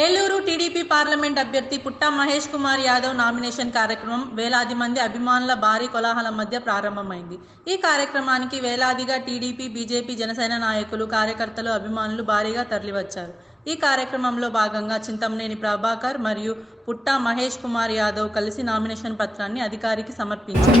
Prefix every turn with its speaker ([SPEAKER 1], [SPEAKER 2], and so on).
[SPEAKER 1] Eluru TDP parliament అభ్యర్థి Putta Mahesh Kumar Yadav nomination కార్యక్రమం వేలాది మంది అభిమానుల భారీ కోలాహలం మధ్య ప్రారంభమైంది. ఈ కార్యక్రమానికి వేలాదిగా టీడీపీ బీజేపీ జనసేన నాయకులు కార్యకర్తలు అభిమానులు భారీగా తరలివచ్చారు. ఈ కార్యక్రమంలో భాగంగా చింతమనేని ప్రభాకర్ మరియు పుట్టా మహేష్ కుమార్ యాదవ్ కలిసి నామినేషన్ పత్రాన్ని అధికారికి సమర్పించారు.